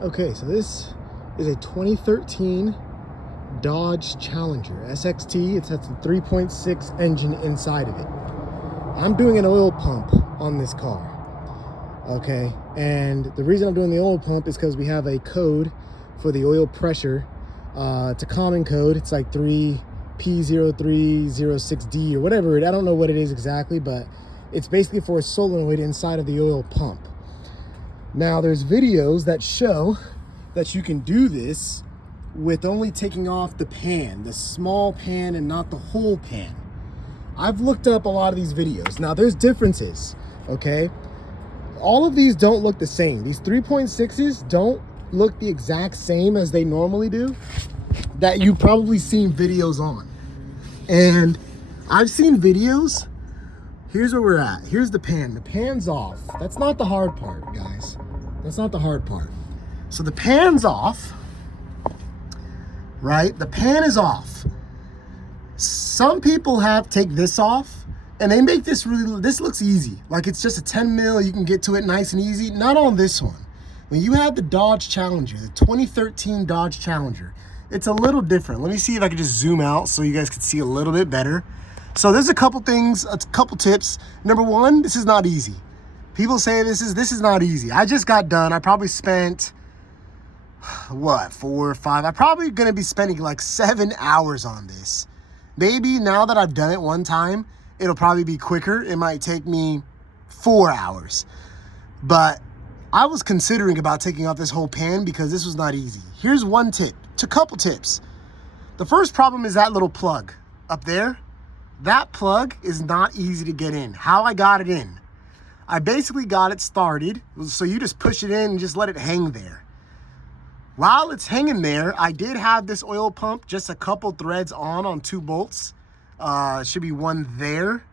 Okay, so this is a 2013 Dodge Challenger SXT. It has a 3.6 engine inside of it. I'm doing an oil pump on this car. Okay, and the reason I'm doing the oil pump is because we have a code for the oil pressure. It's a common code. It's like 3P0306D or whatever. I don't know what it is exactly, but it's basically for a solenoid inside of the oil pump. Now there's videos that show that you can do this with only taking off the pan, the small pan, and not the whole pan. I've looked up a lot of these videos. Now there's differences, okay? All of these don't look the same. These 3.6s don't look the exact same as they normally do that you've probably seen videos on. And I've seen videos. Here's where we're at. Here's the pan. The pan's off. That's not the hard part, guys. That's not the hard part. So the pan's off, right? The pan is off. Some people take this off and they make this this looks easy. Like it's just a 10 mil, you can get to it nice and easy. Not on this one. When you have the Dodge Challenger, the 2013 Dodge Challenger, it's a little different. Let me see if I can just zoom out so you guys can see a little bit better. So there's a couple things, a couple tips. Number one, this is not easy. People say this is not easy. I just got done. I probably spent, what, 4 or 5? I'm probably gonna be spending like 7 hours on this. Maybe now that I've done it one time, it'll probably be quicker. It might take me 4 hours. But I was considering about taking off this whole pan because this was not easy. Here's one tip, a couple tips. The first problem is that little plug up there. That plug is not easy to get in. How I got it in, I basically got it started. So you just push it in and just let it hang there. While it's hanging there, I did have this oil pump, just a couple threads on 2 bolts. Should be one there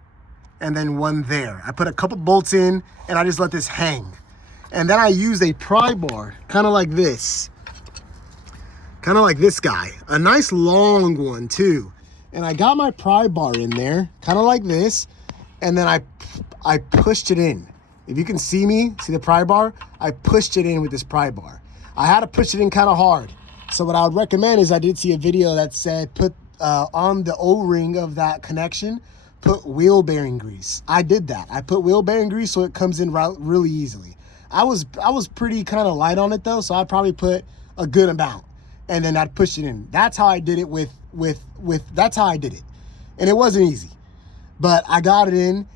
and then one there. I put a couple bolts in and I just let this hang. And then I used a pry bar, kind of like this guy, a nice long one too. And I got my pry bar in there, kind of like this, and then I pushed it in. If you can see me, see the pry bar? I pushed it in with this pry bar. I had to push it in kind of hard. So what I would recommend is, I did see a video that said put on the O-ring of that connection, put wheel bearing grease. I did that. I put wheel bearing grease so it comes in really easily. I was pretty kind of light on it though, so I probably put a good amount, and then I'd push it in. That's how I did it that's how I did it. And it wasn't easy, but I got it in.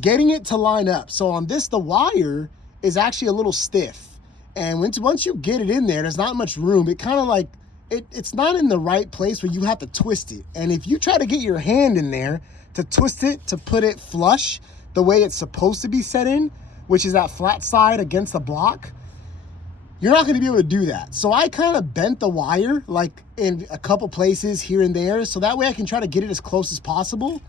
Getting it to line up. So on this, the wire is actually a little stiff. And once you get it in there, there's not much room. It kind of like, it's not in the right place where you have to twist it. And if you try to get your hand in there to twist it, to put it flush the way it's supposed to be set in, which is that flat side against the block, you're not going to be able to do that. So I kind of bent the wire like in a couple places here and there, so that way I can try to get it as close as possible.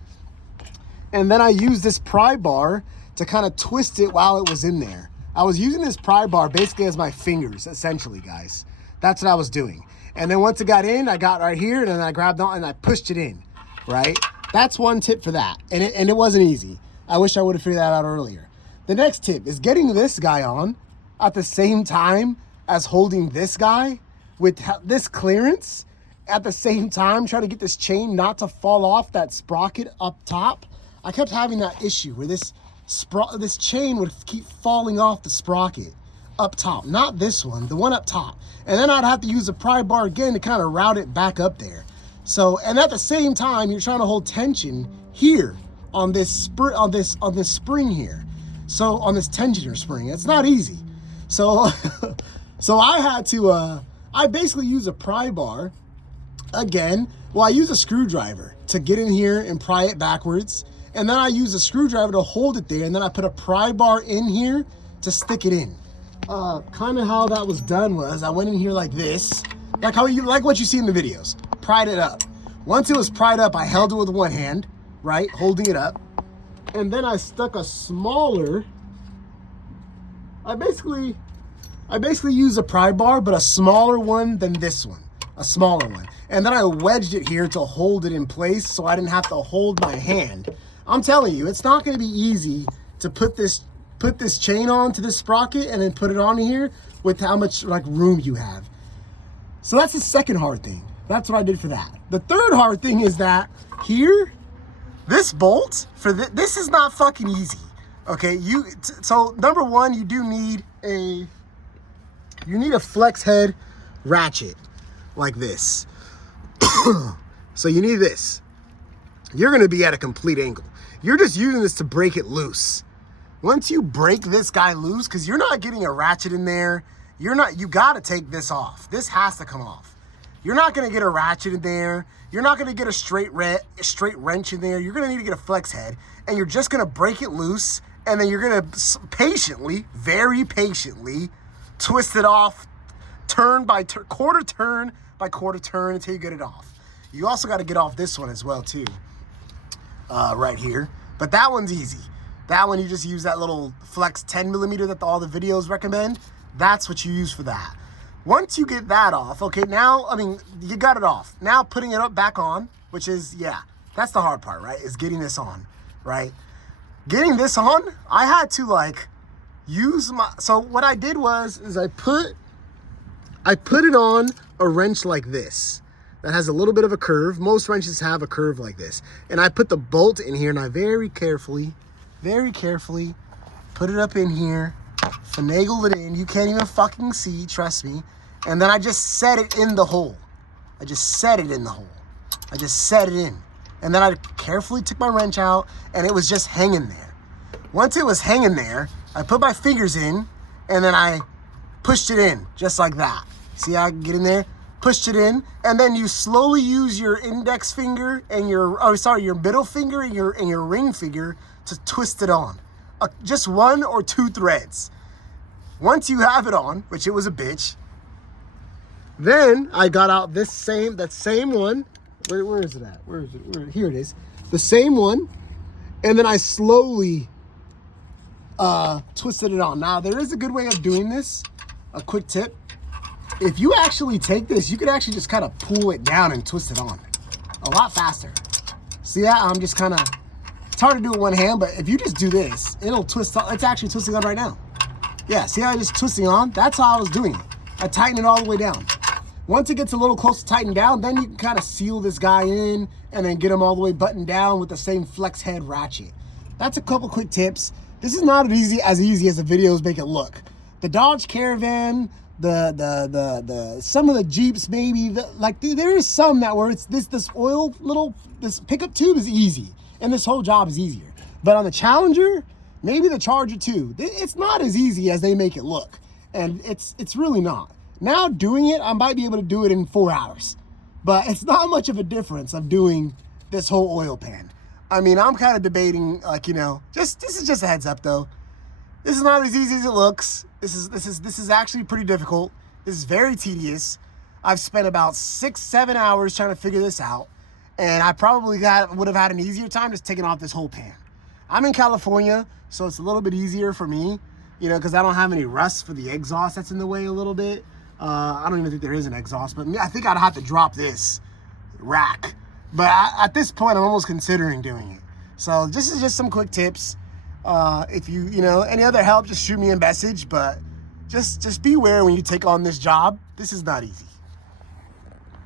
And then I used this pry bar to kind of twist it while it was in there. I was using this pry bar basically as my fingers, essentially, guys. That's what I was doing. And then once it got in, I got right here, and then I grabbed on and I pushed it in, right? That's one tip for that. And it wasn't easy. I wish I would have figured that out earlier. The next tip is getting this guy on at the same time as holding this guy with this clearance at the same time, trying to get this chain not to fall off that sprocket up top. I kept having that issue where this chain would keep falling off the sprocket up top, not this one, the one up top. And then I'd have to use a pry bar again to kind of route it back up there. So, and at the same time, you're trying to hold tension here on this spring here. So on this tensioner spring, it's not easy. So, so I had to, I basically use a pry bar again. Well, I use a screwdriver to get in here and pry it backwards. And then I use a screwdriver to hold it there. And then I put a pry bar in here to stick it in. Kind of how that was done was I went in here like this, like what you see in the videos, pried it up. Once it was pried up, I held it with one hand, right, holding it up. And then I stuck a smaller, I basically used a pry bar, but a smaller one than this one, a smaller one. And then I wedged it here to hold it in place so I didn't have to hold my hand. I'm telling you, it's not gonna be easy to put this put this chain on to this sprocket and then put it on here with how much like room you have. So that's the second hard thing. That's what I did for that. The third hard thing is that here, this bolt for this is not fucking easy. Okay, so number one, you do need a flex head ratchet like this. So you need this. You're gonna be at a complete angle. You're just using this to break it loose. Once you break this guy loose, because you're not getting a ratchet in there, you gotta take this off. This has to come off. You're not gonna get a ratchet in there. You're not gonna get a straight wrench in there. You're gonna need to get a flex head, and you're just gonna break it loose, and then you're gonna patiently, very patiently, twist it off, turn by turn, quarter turn by quarter turn until you get it off. You also gotta get off this one as well too, right here. But that one's easy. That one, you just use that little flex 10 millimeter that all the videos recommend. That's what you use for that. Once you get that off, okay, now, I mean, you got it off. Now putting it up back on, which is, yeah, that's the hard part, right? Is getting this on, right? Getting this on, I had to like use so what I did is I put it on a wrench like this that has a little bit of a curve. Most wrenches have a curve like this. And I put the bolt in here and I very carefully put it up in here, finagle it in. You can't even fucking see, trust me. And then I just set it in the hole. I just set it in. And then I carefully took my wrench out and it was just hanging there. Once it was hanging there, I put my fingers in and then I pushed it in just like that. See how I can get in there? Pushed it in, and then you slowly use your index finger and your middle finger and your ring finger to twist it on. Just 1 or 2 threads. Once you have it on, which it was a bitch, then I got out that same one. Where is it at? Here it is. The same one, and then I slowly twisted it on. Now there is a good way of doing this. A quick tip. If you actually take this, you could actually just kind of pull it down and twist it on a lot faster. See that? I'm just kind of, it's hard to do with one hand, but if you just do this, it'll twist on. It's actually twisting on right now. Yeah, see how I just twisting on? That's how I was doing it. I tighten it all the way down. Once it gets a little close to tighten down, then you can kind of seal this guy in and then get him all the way buttoned down with the same flex head ratchet. That's a couple quick tips. This is not as easy as the videos make it look. The Dodge Caravan, some of the Jeeps, maybe, there is some that where it's this pickup tube is easy and this whole job is easier. But on the Challenger, maybe the Charger too, it's not as easy as they make it look. And it's really not. Now doing it, I might be able to do it in 4 hours, but it's not much of a difference of doing this whole oil pan. I mean, I'm kind of debating, like, this is just a heads up though. This is not as easy as it looks. This is actually pretty difficult. This is very tedious. I've spent about 6-7 hours trying to figure this out, and I probably would have had an easier time just taking off this whole pan. I'm in California, so it's a little bit easier for me, because I don't have any rust for the exhaust that's in the way a little bit. I don't even think there is an exhaust, but I think I'd have to drop this rack. But at this point, I'm almost considering doing it. So this is just some quick tips. If you any other help, just shoot me a message, but just beware when you take on this job. This is not easy.